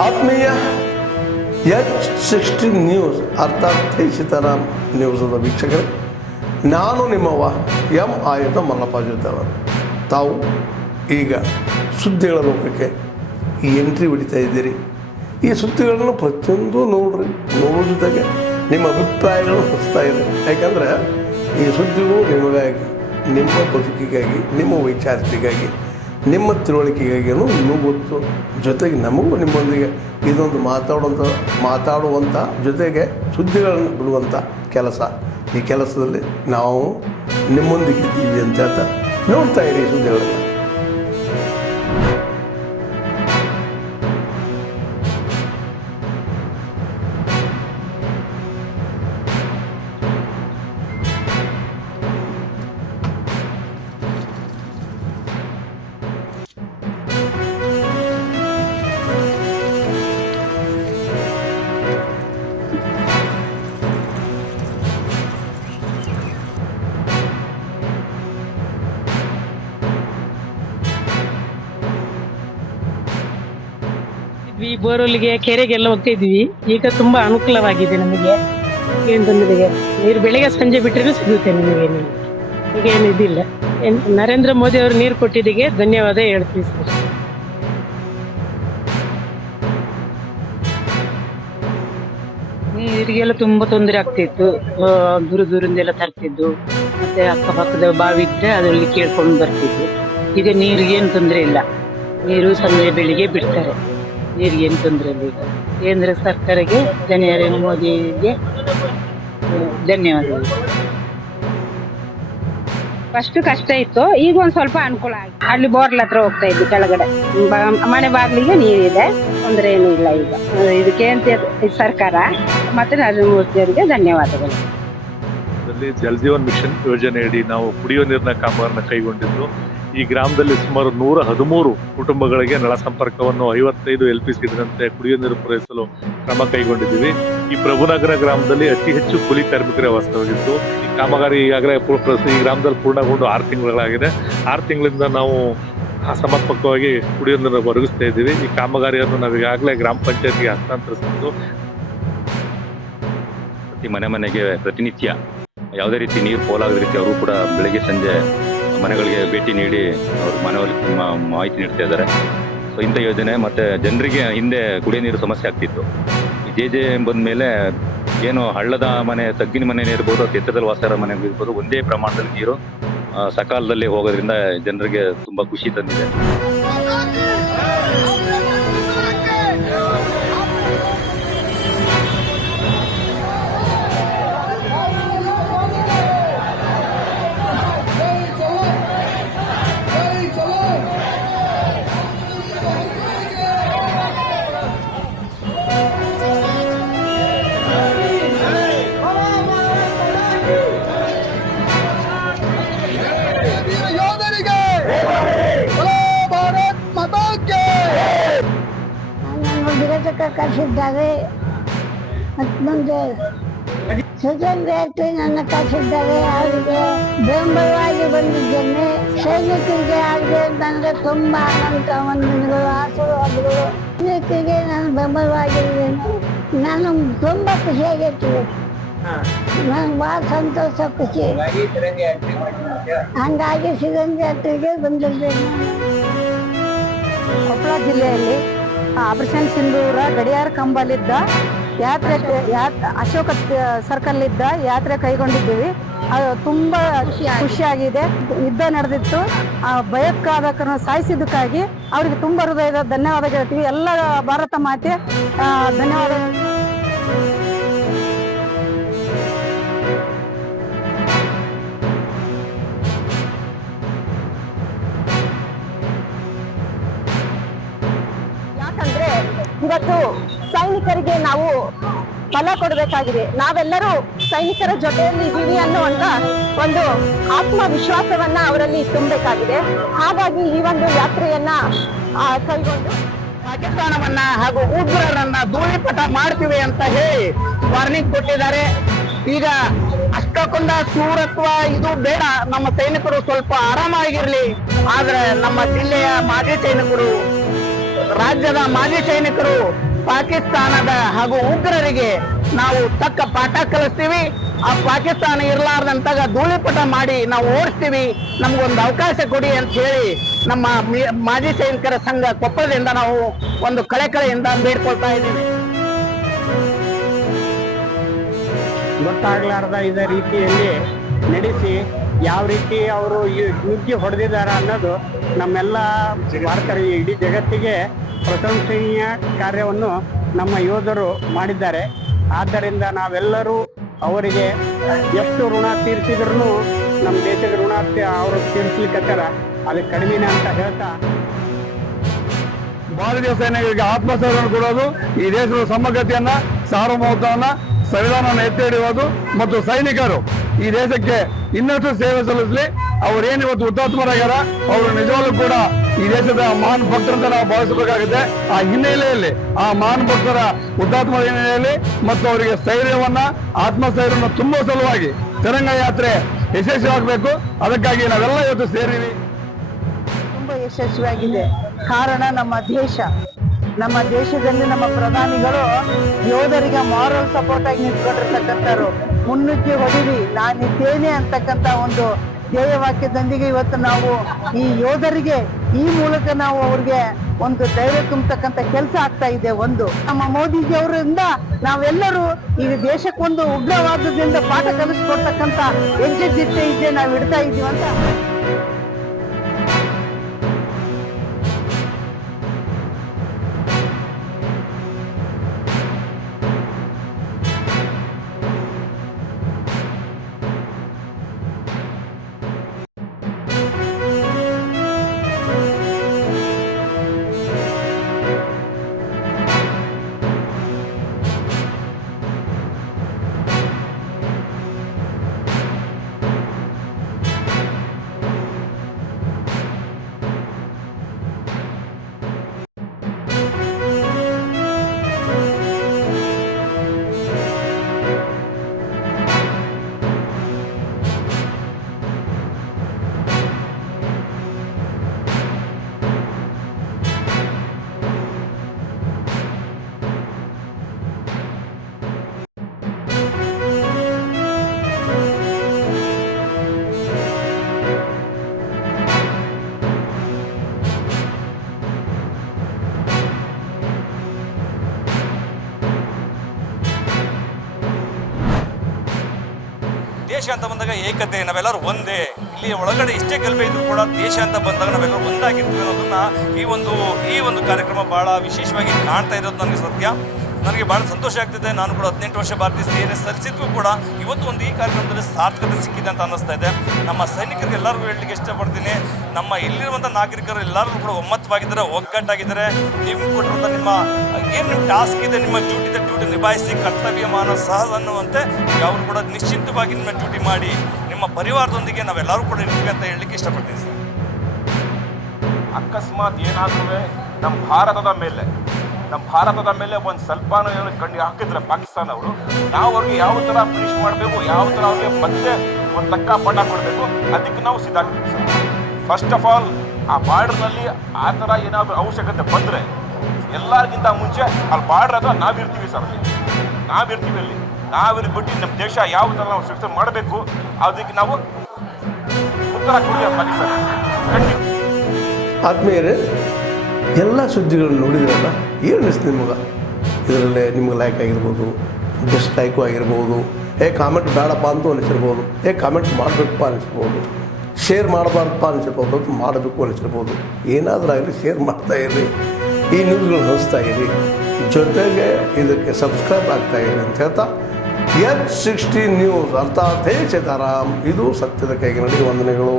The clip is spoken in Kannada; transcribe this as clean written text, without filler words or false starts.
ಆತ್ಮೀಯ H16 ನ್ಯೂಸ್ ಅರ್ಥಾತ್ ಸೀತಾರಾಮ್ ನ್ಯೂಸದ ವೀಕ್ಷಕರೇ, ನಾನು ನಿಮ್ಮವ ಎಂ ಆಯುಧ ಮಲ್ಲಪ್ಪ ಜೊತೆಯವರು. ತಾವು ಈಗ ಸುದ್ದಿಗಳ ಲೋಕಕ್ಕೆ ಎಂಟ್ರಿ ಹೊಡಿತಾ ಇದ್ದೀರಿ. ಈ ಸುದ್ದಿಗಳನ್ನು ಪ್ರತಿಯೊಂದು ನೋಡೋ ಜೊತೆಗೆ ನಿಮ್ಮ ಅಭಿಪ್ರಾಯಗಳನ್ನು ಹೊಸ್ತಾ ಇದೆ. ಯಾಕಂದರೆ ಈ ಸುದ್ದಿಗಳು ನಿಮಗಾಗಿ, ನಿಮ್ಮ ಬದುಕಿಗಾಗಿ, ನಿಮ್ಮ ವೈಚಾರಿಕೆಗಾಗಿ, ನಿಮ್ಮ ತಿಳುವಳಿಕೆಗಾಗಿಯೂ ಇನ್ನೂ ಗೊತ್ತು. ಜೊತೆಗೆ ನಮಗೂ ನಿಮ್ಮೊಂದಿಗೆ ಇದೊಂದು ಮಾತಾಡುವಂಥ ಜೊತೆಗೆ ಸುದ್ದಿಗಳನ್ನು ಬಿಡುವಂಥ ಕೆಲಸ. ಈ ಕೆಲಸದಲ್ಲಿ ನಾವು ನಿಮ್ಮೊಂದಿಗೆ ಇದ್ದೀವಿ ಅಂತ ಹೇಳ್ತಾ ನೋಡ್ತಾ ಇರಿ ಸುದ್ದಿಗಳನ್ನು. ಬೋರ್ವೆಲ್ಗೆ ಕೆರೆಗೆಲ್ಲ ಹೋಗ್ತಿದ್ವಿ. ಈಗ ತುಂಬಾ ಅನುಕೂಲವಾಗಿದೆ ನಮಗೆ. ಏನು ತೊಂದರೆಗೆ ನೀರು ಬೆಳಿಗ್ಗೆ ಸಂಜೆ ಬಿಟ್ಟರೆ ಸಿಗುತ್ತೆ ನಮಗೆ. ಈಗ ಏನು ಇದಿಲ್ಲ. ನರೇಂದ್ರ ಮೋದಿ ಅವರು ನೀರು ಕೊಟ್ಟಿದ್ದಕ್ಕೆ ಧನ್ಯವಾದ ಹೇಳ್ತೀವಿ ಸರ್. ನೀರಿಗೆಲ್ಲ ತುಂಬಾ ತೊಂದರೆ ಆಗ್ತಿತ್ತು. ದೂರದಿಂದೆಲ್ಲ ತರ್ತಿದ್ದು, ಮತ್ತೆ ಅಕ್ಕಪಕ್ಕದ ಬಾವಿ ಇದ್ರೆ ಅದರಲ್ಲಿ ಕೇಳ್ಕೊಂಡು ಬರ್ತಿದ್ದು. ಈಗ ನೀರಿಗೆ ಏನು ತೊಂದರೆ ಇಲ್ಲ. ನೀರು ಸಂಜೆ ಬೆಳಿಗ್ಗೆ ಬಿಡ್ತಾರೆ. ನೀರಿಗೆ ಏನು ತೊಂದರೆ ಇಲ್ಲ. ಈಗ ಕೇಂದ್ರ ಸರ್ಕಾರಕ್ಕೆ ನರೇಂದ್ರ ಮೋದಿಗೆ ಧನ್ಯವಾದಗಳು. ಫಸ್ಟ್ ಕಷ್ಟ ಇತ್ತು, ಈಗ ಒಂದ್ ಸ್ವಲ್ಪ ಅನುಕೂಲ ಆಗಿ ಅಲ್ಲಿ ಬೋರ್ಲ್ ಹತ್ರ ಹೋಗ್ತಾ ಇದ್ವಿ. ಕೆಳಗಡೆ ಮನೆ ಬಾಗಿಲಿಗೆ ನೀರಿದೆ, ತೊಂದರೆ ಏನೂ ಇಲ್ಲ. ಈಗ ಇದಕ್ಕೆ ಸರ್ಕಾರ ಮತ್ತೆ ನರೇಂದ್ರ ಮೋದಿ ಅವರಿಗೆ ಧನ್ಯವಾದಗಳು. ಜಲಜೀವನ್ ಮಿಷನ್ ಯೋಜನೆಯಡಿ ನಾವು ಕುಡಿಯುವ ನೀರಿನ ಕಾಮಗಾರಿನ ಕೈಗೊಂಡಿದ್ದು, ಈ ಗ್ರಾಮದಲ್ಲಿ ಸುಮಾರು 113 ಕುಟುಂಬಗಳಿಗೆ ನಳ ಸಂಪರ್ಕವನ್ನು 55 LP ಸೇರಿದಂತೆ ಕುಡಿಯುವ ನೀರು ಪೂರೈಸಲು ಕ್ರಮ ಕೈಗೊಂಡಿದ್ದೀವಿ. ಈ ಪ್ರಭುನಗರ ಗ್ರಾಮದಲ್ಲಿ ಅತಿ ಹೆಚ್ಚು ಕೂಲಿ ಕಾರ್ಮಿಕರೇ ವಾಸವಾಗಿದ್ದು, ಈ ಕಾಮಗಾರಿ ಈಗಾಗಲೇ ಈ ಗ್ರಾಮದಲ್ಲಿ ಪೂರ್ಣಗೊಂಡು 6 ತಿಂಗಳಾಗಿದೆ. 6 ತಿಂಗಳಿಂದ ನಾವು ಸಮರ್ಪಕವಾಗಿ ಕುಡಿಯುವ ನೀರು ಒದಗಿಸ್ತಾ ಇದ್ದೀವಿ. ಈ ಕಾಮಗಾರಿಯನ್ನು ನಾವು ಈಗಾಗಲೇ ಗ್ರಾಮ ಪಂಚಾಯತ್ಗೆ ಹಸ್ತಾಂತರಿಸಿದ್ದು, ಪ್ರತಿ ಮನೆಗೆ ಪ್ರತಿನಿತ್ಯ ಯಾವುದೇ ರೀತಿ ನೀರು ಪೋಲಾಗದ ರೀತಿ ಅವರು ಕೂಡ ಬೆಳಗ್ಗೆ ಸಂಜೆ ಮನೆಗಳಿಗೆ ಭೇಟಿ ನೀಡಿ ಅವ್ರ ಮನೆಯಲ್ಲಿ ಮಾಹಿತಿ ನೀಡ್ತಾ ಇದ್ದಾರೆ. ಸೊ ಇಂಥ ಯೋಜನೆ ಮತ್ತೆ ಜನರಿಗೆ ಹಿಂದೆ ಕುಡಿಯೋ ನೀರು ಸಮಸ್ಯೆ ಆಗ್ತಿತ್ತು. ಈ ಜೆ ಬಂದ ಮೇಲೆ ಏನು ಹಳ್ಳದ ಮನೆ, ತಗ್ಗಿನ ಮನೆ ಇರ್ಬೋದು, ಎತ್ತರದಲ್ಲಿ ವಾಸರ ಮನೆ ಇರ್ಬೋದು, ಒಂದೇ ಪ್ರಮಾಣದಲ್ಲಿ ನೀರು ಸಕಾಲದಲ್ಲಿ ಹೋಗೋದ್ರಿಂದ ಜನರಿಗೆ ತುಂಬಾ ಖುಷಿ ತಂದಿದೆ. ಕಳಿಸಿದ್ದಾರೆ. ಮತ್ತು ಮುಂದೆ ಸ್ವತಂತ್ರ ನನ್ನ ಕಳಿಸಿದ್ದಾರೆ. ಅವರಿಗೆ ಬೆಂಬಲವಾಗಿ ಬಂದಿದ್ದೇನೆ. ಸೈನಿಕರಿಗೆ ಆಗಿದೆ ನನಗೆ ತುಂಬ ಆನಂದ ವಂದನೆಗಳು, ಆಶೀರ್ವಾದಗಳು. ಸೈನಿಕರಿಗೆ ನಾನು ಬೆಂಬಲವಾಗಿದ್ದೇನೆ. ನಾನು ತುಂಬ ಖುಷಿಯಾಗಿರ್ತೀನಿ. ನನಗೆ ಭಾಳ ಸಂತೋಷ, ಖುಷಿ. ಹಂಗಾಗಿ ಸಿಗಂಜಿ ಯಾತ್ರೆಗೆ ಬಂದಿದ್ದೇನೆ. ಕೊಪ್ಪಳ ಜಿಲ್ಲೆಯಲ್ಲಿ ಆಪರೇಷನ್ ಸಿಂಧೂರ ಗಡಿಯಾರ ಕಂಬಲಿದ್ದ ಅಶೋಕ ಸರ್ಕಲ್ ಇದ್ದ ಯಾತ್ರೆ ಕೈಗೊಂಡಿದ್ದೀವಿ. ಅದು ತುಂಬ ಖುಷಿಯಾಗಿದೆ. ಯುದ್ಧ ನಡೆದಿತ್ತು, ಆ ಭಯೋತ್ಪಾದಕರನ್ನು ಸಾಯಿಸಿದ್ದಕ್ಕಾಗಿ ಅವರಿಗೆ ತುಂಬ ಹೃದಯದ ಧನ್ಯವಾದ ಹೇಳ್ತೀವಿ. ಎಲ್ಲ ಭಾರತ ಮಾತೆ ಧನ್ಯವಾದಗಳು. ಯಾಕಂದ್ರೆ ಇವತ್ತು ಸೈನಿಕರಿಗೆ ನಾವು ಫಲ ಕೊಡಬೇಕಾಗಿದೆ. ನಾವೆಲ್ಲರೂ ಸೈನಿಕರ ಜೊತೆಯಲ್ಲಿ ಇದ್ದೀವಿ ಅನ್ನುವಂತ ಒಂದು ಆತ್ಮವಿಶ್ವಾಸವನ್ನ ಅವರಲ್ಲಿ ತುಂಬಬೇಕಾಗಿದೆ. ಹಾಗಾಗಿ ಈ ಒಂದು ಯಾತ್ರೆಯನ್ನ ಕೈಗೊಂಡು ಪಾಕಿಸ್ತಾನವನ್ನ ಹಾಗೂ ಉಗ್ರರನ್ನ ಧೂಳಿಪಟ ಮಾಡ್ತೀವಿ ಅಂತ ಹೇಳಿ ವಾರ್ನಿಂಗ್ ಕೊಟ್ಟಿದ್ದಾರೆ. ಈಗ ಅಷ್ಟಕ್ಕೊಂದ ಶೂರತ್ವ ಇದು ಬೇಡ, ನಮ್ಮ ಸೈನಿಕರು ಸ್ವಲ್ಪ ಆರಾಮಾಗಿರ್ಲಿ. ಆದ್ರೆ ನಮ್ಮ ಜಿಲ್ಲೆಯ ಮಾಜಿ ಸೈನಿಕರು ರಾಜ್ಯದ ಮಾಜಿ ಸೈನಿಕರು ಪಾಕಿಸ್ತಾನದ ಹಾಗೂ ಉಗ್ರರಿಗೆ ನಾವು ತಕ್ಕ ಪಾಠ ಕಲಿಸ್ತೀವಿ. ಆ ಪಾಕಿಸ್ತಾನ ಇರಲಾರ್ದಂತಾಗ ಧೂಳಿಪಟ ಮಾಡಿ ನಾವು ಓಡಿಸ್ತೀವಿ, ನಮ್ಗೊಂದು ಅವಕಾಶ ಕೊಡಿ ಅಂತ ಹೇಳಿ ನಮ್ಮ ಮಾಜಿ ಸೈನಿಕರ ಸಂಘ ಕೊಪ್ಪಳದಿಂದ ನಾವು ಒಂದು ಕಳೆಕಳೆಯಿಂದ ಬೇಡ್ಕೊಳ್ತಾ ಇದ್ದೀವಿ. ಗೊತ್ತಾಗ್ಲಾರ್ದ ಇದೇ ರೀತಿಯಲ್ಲಿ ನಡೆಸಿ ಯಾವ ರೀತಿ ಅವರು ನುಗ್ಗಿ ಹೊಡೆದಿದ್ದಾರೆ ಅನ್ನೋದು ನಮ್ಮೆಲ್ಲ ಭಾರತೀಯ ಇಡೀ ಜಗತ್ತಿಗೆ ಪ್ರಶಂಸನೀಯ ಕಾರ್ಯವನ್ನು ನಮ್ಮ ಯೋಧರು ಮಾಡಿದ್ದಾರೆ. ಆದ್ದರಿಂದ ನಾವೆಲ್ಲರೂ ಅವರಿಗೆ ಎಷ್ಟು ಋಣ ತೀರಿಸಿದ್ರು ನಮ್ಮ ದೇಶದ ಋಣ ಅವರು ತೀರಿಸ್ಲಿಕ್ಕತ್ತಾರ, ಅದಕ್ಕೆ ಕಡಿಮೆನೇ ಅಂತ ಹೇಳ್ತಾ ಭಾರತೀಯ ಸೈನಿಕರಿಗೆ ಆತ್ಮಸ್ಥೈರ್ಯ ಕೊಡೋದು, ಈ ದೇಶದ ಸಮಗ್ರತೆಯನ್ನ, ಸಾರ್ವಭೌಮತ್ವವನ್ನ, ಸಂವಿಧಾನವನ್ನು ಎತ್ತಿ ಹಿಡಿಯುವುದು ಮತ್ತು ಸೈನಿಕರು ಈ ದೇಶಕ್ಕೆ ಇನ್ನಷ್ಟು ಸೇವೆ ಸಲ್ಲಿಸಲಿ. ಅವರೇನು ಇವತ್ತು ಹುತಾತ್ಮರಾಗ್ಯಾರ, ಅವರು ನಿಜವಾಗ್ಲೂ ಕೂಡ ಈ ದೇಶದ ಮಹಾನ್ ಭಕ್ತರಂತ ನಾವು ಭಾವಿಸಬೇಕಾಗುತ್ತೆ. ಆ ಹಿನ್ನೆಲೆಯಲ್ಲಿ ಆ ಮಹಾನ್ ಭಕ್ತರ ಹುತಾತ್ಮರ ಹಿನ್ನೆಲೆಯಲ್ಲಿ ಮತ್ತು ಅವರಿಗೆ ಸ್ಥೈರ್ಯವನ್ನ, ಆತ್ಮಸ್ಥೈರ್ಯವನ್ನು ತುಂಬುವ ಸಲುವಾಗಿ ತಿರಂಗ ಯಾತ್ರೆ ಯಶಸ್ವಿಯಾಗಬೇಕು. ಅದಕ್ಕಾಗಿ ನಾವೆಲ್ಲ ಇವತ್ತು ಸೇರಿವಿ. ತುಂಬಾ ಯಶಸ್ವಿಯಾಗಿದೆ. ಕಾರಣ ನಮ್ಮ ದೇಶದಲ್ಲಿ ನಮ್ಮ ಪ್ರಧಾನಿಗಳು ಯೋಧರಿಗೆ ಮಾರಲ್ ಸಪೋರ್ಟ್ ಆಗಿ ನಿಂತ್ಕೊಂಡಿರ್ತಕ್ಕಂಥವ್ರು. ಮುನ್ನುಗ್ಗಿ ಹೊಡಿವಿ ನಾನಿದ್ದೇನೆ ಅಂತಕ್ಕಂಥ ಒಂದು ಧ್ಯೇಯವಾಕ್ಯದೊಂದಿಗೆ ಇವತ್ತು ನಾವು ಈ ಯೋಧರಿಗೆ ಈ ಮೂಲಕ ನಾವು ಅವ್ರಿಗೆ ಒಂದು ಧೈರ್ಯ ತುಂಬತಕ್ಕಂಥ ಕೆಲಸ ಆಗ್ತಾ ಇದೆ. ಒಂದು ನಮ್ಮ ಮೋದಿಜಿ ಅವರಿಂದ ನಾವೆಲ್ಲರೂ ಈ ದೇಶಕ್ಕೊಂದು ಉಗ್ರವಾದದಿಂದ ಪಾಠ ಕಲಿಸ್ಕೊಡ್ತಕ್ಕಂಥ ಹೆಜ್ಜೆ ನಾವು ಇಡ್ತಾ ಇದ್ದೀವಿ ಅಂತ. ದೇಶ ಅಂತ ಬಂದಾಗ ಏಕತೆ, ನಾವೆಲ್ಲರೂ ಒಂದೇ. ಇಲ್ಲಿ ಒಳಗಡೆ ಇಷ್ಟೇ ಗಲ್ಭೆ ಇದ್ರೂ ಕೂಡ ದೇಶ ಅಂತ ಬಂದಾಗ ನಾವೆಲ್ಲರೂ ಒಂದಾಗಿರ್ತೀವಿ ಅನ್ನೋದನ್ನ ಈ ಒಂದು ಕಾರ್ಯಕ್ರಮ ಭಾಳ ವಿಶೇಷವಾಗಿ ಕಾಣ್ತಾ ಇರೋದು ನನಗೆ ಸತ್ಯ. ನನಗೆ ಭಾಳ ಸಂತೋಷ ಆಗ್ತಿದೆ. ನಾನು ಕೂಡ 18 ವರ್ಷ ಭಾರತೀಯ ಸೇನೆ ಸಲ್ಲಿಸಿದ್ರೂ ಕೂಡ ಇವತ್ತು ಒಂದು ಈ ಕಾರ್ಯಕ್ರಮದಲ್ಲಿ ಸಾರ್ಥಕತೆ ಸಿಕ್ಕಿದೆ ಅಂತ ಅನ್ನಿಸ್ತಾ ಇದೆ. ನಮ್ಮ ಸೈನಿಕರಿಗೆ ಎಲ್ಲರಿಗೂ ಹೇಳಲಿಕ್ಕೆ ಇಷ್ಟಪಡ್ತೀನಿ, ನಮ್ಮ ಇಲ್ಲಿರುವಂಥ ನಾಗರಿಕರು ಎಲ್ಲರೂ ಕೂಡ ಒಮ್ಮತವಾಗಿದ್ದಾರೆ, ಒಗ್ಗಟ್ಟಾಗಿದ್ದಾರೆ. ನೀವು ಕೊಟ್ಟಿರುವಂಥ ನಿಮ್ಮ ಟಾಸ್ಕ್ ಇದೆ, ನಿಮ್ಮ ಡ್ಯೂಟಿ ನಿಭಾಯಿಸಿ ಕರ್ತವ್ಯಮಾನ ಸಹಜ ಅನ್ನುವಂತೆ ಯಾರು ಕೂಡ ನಿಶ್ಚಿಂತವಾಗಿ ನಿಮ್ಮ ಡ್ಯೂಟಿ ಮಾಡಿ ನಿಮ್ಮ ಪರಿವಾರದೊಂದಿಗೆ ನಾವೆಲ್ಲರೂ ಕೂಡ ಇರ್ತೀವಿ ಅಂತ ಹೇಳಲಿಕ್ಕೆ ಇಷ್ಟಪಡ್ತೀನಿ ಸರ್. ಅಕಸ್ಮಾತ್ ಏನಾದರೂ ನಮ್ಮ ಭಾರತದ ಮೇಲೆ ಒಂದು ಸ್ವಲ್ಪನೂ ಕಣ್ಣು ಹಾಕಿದ್ರೆ ಪಾಕಿಸ್ತಾನ ಅವರು, ನಾವು ಅವ್ರಿಗೆ ಯಾವ ಥರ ಫಿನಿಶ್ ಮಾಡಬೇಕು, ಯಾವ ಥರ ಅವ್ರಿಗೆ ಮತ್ತೆ ಒಂದು ತಕ್ಕ ಪಾಠ ಕೊಡಬೇಕು, ಅದಕ್ಕೆ ನಾವು ಸಿದ್ಧ ಆಗ್ತೀವಿ ಸರ್. ಫಸ್ಟ್ ಆಫ್ ಆಲ್ ಆ ಬಾರ್ಡರ್ನಲ್ಲಿ ಆ ಥರ ಏನಾದರೂ ಅವಶ್ಯಕತೆ ಬಂದರೆ ಎಲ್ಲರಿಗಿಂತ ಮುಂಚೆ ಅಲ್ಲಿ ಬಾರ್ಡರ್ ಅಥವಾ ನಾವಿರ್ತೀವಿ ಸರ್. ನಾವಿರ್ತೀವಿ ಅಲ್ಲಿ, ನಾವಿರ್ಬಿಟ್ಟು ನಮ್ಮ ದೇಶ ಯಾವ ಥರ ನಾವು ಸುರಕ್ಷತೆ ಮಾಡಬೇಕು ಅದಕ್ಕೆ ನಾವು ಉತ್ತರ ಕೊಡ್ತೀವಿ ಪಾಕಿಸ್ತಾನ. ಆತ್ಮೀಯರೇ, ಎಲ್ಲ ಸುದ್ದಿಗಳನ್ನು ನೋಡಿದ್ರಲ್ಲ, ಏನು ಅನಿಸ್ತು ನಿಮಗೆ? ಇದರಲ್ಲೇ ನಿಮ್ಗೆ ಲೈಕ್ ಆಗಿರ್ಬೋದು, ಡಿಸ್ಲೈಕು ಆಗಿರ್ಬೋದು, ಕಾಮೆಂಟ್ ಬೇಡಪ್ಪ ಅಂತೂ ಅನಿಸಿರ್ಬೋದು, ಕಾಮೆಂಟ್ ಮಾಡಬೇಕಪ್ಪ ಅನಿಸಿರ್ಬೋದು, ಶೇರ್ ಮಾಡಬಾರ್ದಪ್ಪ ಅನಿಸಿರ್ಬೋದು, ಮಾಡಬೇಕು ಅನಿಸಿರ್ಬೋದು. ಏನಾದರೂ ಆಗಲಿ ಶೇರ್ ಮಾಡ್ತಾಯಿರಿ, ಈ ನ್ಯೂಸ್ಗಳು ಹಂಚ್ತಾ ಇರಿ, ಜೊತೆಗೆ ಇದಕ್ಕೆ ಸಬ್ಸ್ಕ್ರೈಬ್ ಆಗ್ತಾಯಿರಿ ಅಂತ ಹೇಳ್ತಾ H16 ನ್ಯೂಸ್ ಅರ್ಥಾತ್ ಹೇ ಸೀತಾರಾಮ್, ಇದು ಸತ್ಯದ ಕೈಗೆ ನಡಿ. ವಂದನೆಗಳು.